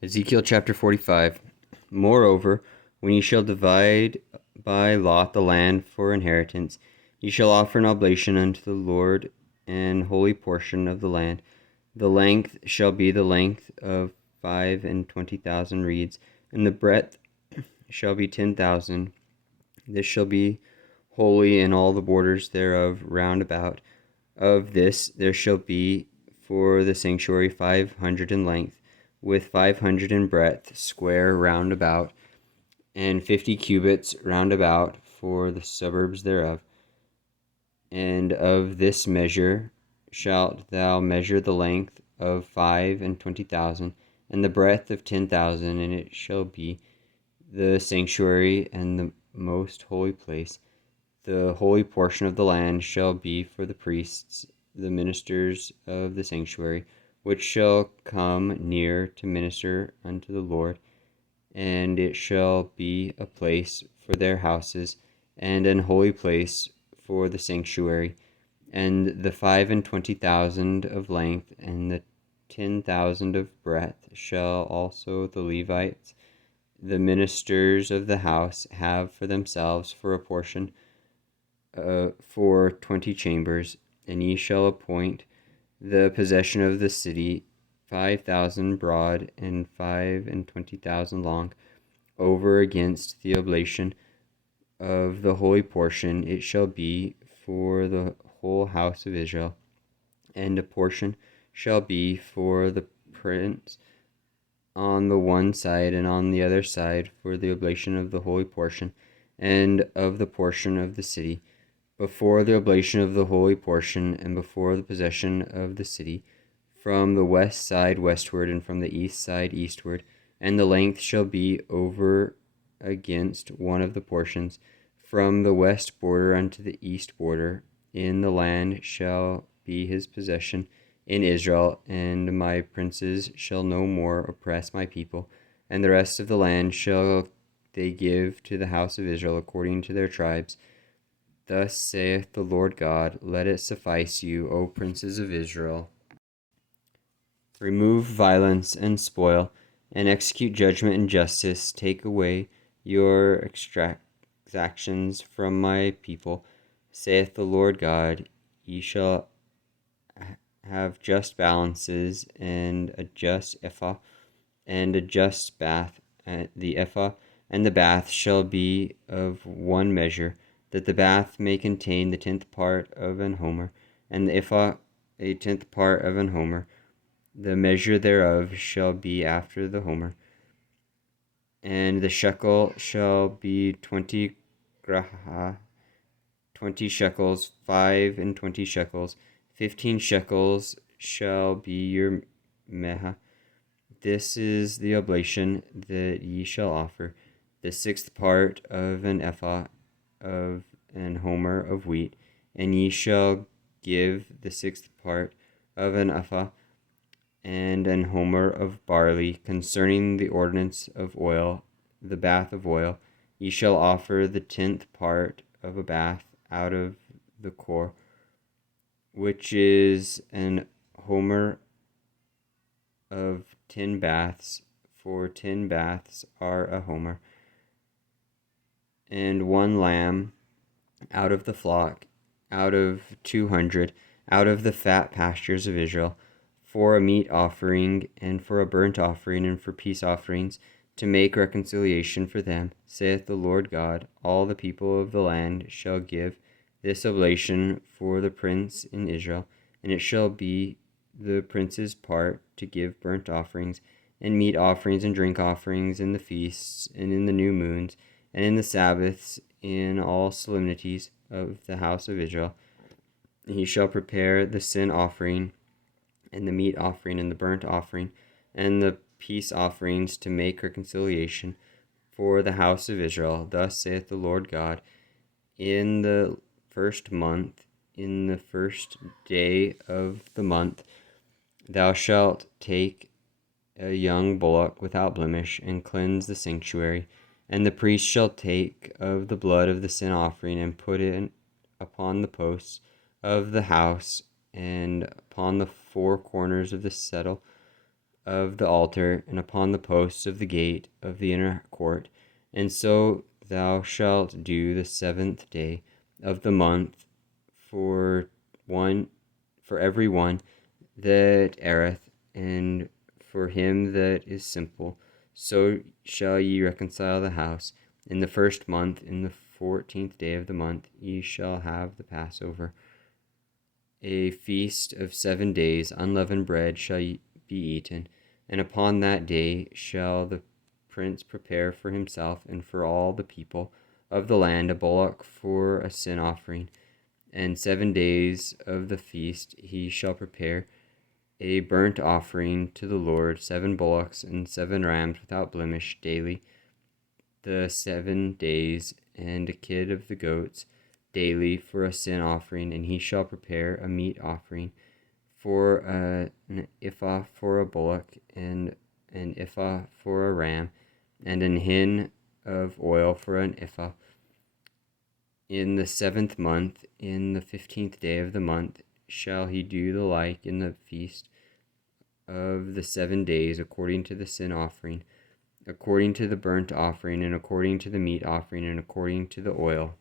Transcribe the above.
Ezekiel chapter 45. Moreover, when ye shall divide by lot the land for inheritance, ye shall offer an oblation unto the Lord an holy portion of the land. The length shall be the length of 25,000 reeds, and the breadth shall be 10,000. This shall be holy in all the borders thereof round about. Of this there shall be for the sanctuary 500 in length, with 500 in breadth, square round about, and 50 cubits round about for the suburbs thereof. And of this measure shalt thou measure the length of 25,000, and the breadth of 10,000, and it shall be the sanctuary and the most holy place. The holy portion of the land shall be for the priests, the ministers of the sanctuary, which shall come near to minister unto the Lord, and it shall be a place for their houses, and an holy place for the sanctuary. And the 25,000 of length, and the 10,000 of breadth, shall also the Levites, the ministers of the house, have for themselves for a portion, for 20 chambers. And ye shall appoint the possession of the city 5,000 broad and 25,000 long, over against the oblation of the holy portion. It shall be for the whole house of Israel, and a portion shall be for the prince on the one side, and on the other side for the oblation of the holy portion, and of the portion of the city, before the oblation of the holy portion, and before the possession of the city, from the west side westward, and from the east side eastward. And the length shall be over against one of the portions, from the west border unto the east border. In the land shall be his possession in Israel, and my princes shall no more oppress my people. And the rest of the land shall they give to the house of Israel according to their tribes. Thus saith the Lord God, let it suffice you, O princes of Israel. Remove violence and spoil, and execute judgment and justice. Take away your exactions from my people, saith the Lord God. Ye shall have just balances, and a just ephah, and a just bath. The ephah and the bath shall be of one measure, that the bath may contain the 10th part of an homer, and the ephah a 10th part of an homer. The measure thereof shall be after the homer. And the shekel shall be 20 graha, 20 shekels, 25 shekels. 15 shekels shall be your meha. This is the oblation that ye shall offer, the 6th part of an ephah of an homer of wheat, and ye shall give the 6th part of an ephah and an homer of barley. Concerning the ordinance of oil, the bath of oil, ye shall offer the 10th part of a bath out of the core, which is an homer of 10 baths, for 10 baths are a homer. And one lamb out of the flock, out of 200, out of the fat pastures of Israel, for a meat offering, and for a burnt offering, and for peace offerings, to make reconciliation for them, saith the Lord God. All the people of the land shall give this oblation for the prince in Israel, and it shall be the prince's part to give burnt offerings, and meat offerings, and drink offerings, in the feasts, and in the new moons, and in the Sabbaths, in all solemnities of the house of Israel. He shall prepare the sin offering, and the meat offering, and the burnt offering, and the peace offerings, to make reconciliation for the house of Israel. Thus saith the Lord God, in the first month, in the first day of the month, thou shalt take a young bullock without blemish, and cleanse the sanctuary. And the priest shall take of the blood of the sin offering, and put it upon the posts of the house, and upon the 4 corners of the settle of the altar, and upon the posts of the gate of the inner court. And so thou shalt do the 7th day of the month for every one that erreth, and for him that is simple. So shall ye reconcile the house. In the 1st month, in the 14th day of the month, ye shall have the Passover, a feast of 7 days. Unleavened bread shall be eaten, and upon that day shall the prince prepare for himself and for all the people of the land a bullock for a sin offering. And 7 days of the feast he shall prepare a burnt offering to the Lord, 7 bullocks and 7 rams without blemish daily, the 7 days, and a kid of the goats daily for a sin offering. And he shall prepare a meat offering for an ephah for a bullock, and an ephah for a ram, and an hin of oil for an ephah. In the 7th month, in the 15th day of the month, shall he do the like in the feast of the 7 days, according to the sin offering, according to the burnt offering, and according to the meat offering, and according to the oil.